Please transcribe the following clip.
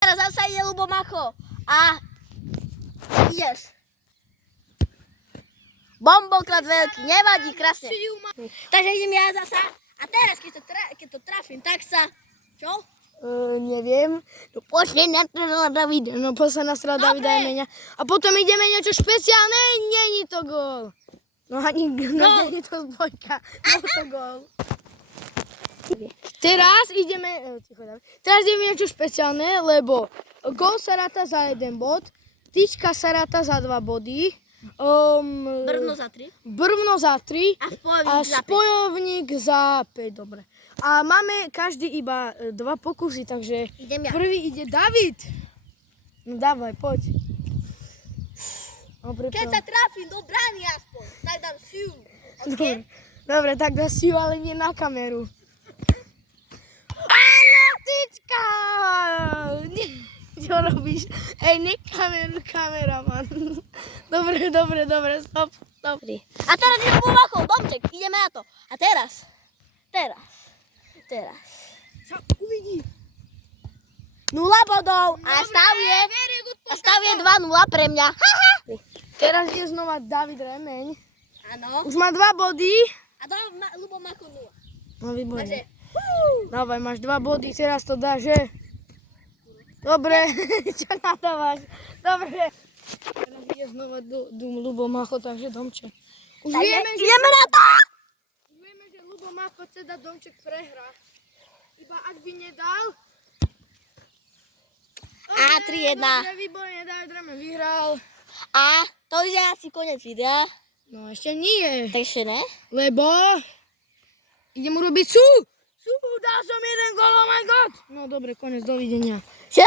Teraz zasa ide Lubomacho. A ideš. Bombokrát veľký, nevadí, krásne. Takže idem ja zasa. A teraz, keď to trafím, tak sa... Čo? Neviem. No pošli na strela Davida. No pošli na strela Davida je menia. A potom ideme niečo špeciálne. Není to gól. No ani není to zbojka. No to gól. Teraz ideme niečo špeciálne, lebo gól sa ráta za 1 bod, tyčka sa ráta za 2 body, brvno za 3 a spojovník za 5, dobre. A máme každý iba 2 pokusy, takže prvý ide David. No dávaj, poď. No, keď sa trafím do brány aspoň, tak dám siu. Okay? Dobre, tak dá siu, ale nie na kameru. Áno, tyčka! Čo robíš? Ej, ne kameru, kameraman. Dobre, stop. A teraz idem Lubomachov, Domček, ideme na to. A teraz. Sa uvidí. 0 bodov a stav je 2-0 pre mňa. Teraz je znova David Remeň. Áno. Už má 2 body. A Lubomacho 0. No výborne. Takže, Dávaj, máš 2 body, teraz to dá, že? Dobre, čo nadávaš? Dobre. Teraz ide znova Lubomacho, takže Domček. Už ideme na to! Už vieme, že Lubomacho teda Domček prehrá. Iba ak by nedal... A 3-1. Dobre, výborne, David Remeň vyhral. A to už je asi koniec videa. No ešte nie. Takže ne? Lebo... Idem urobiť dal som 1 gól, oh my god. No dobre, konec, dovidenia. Čau!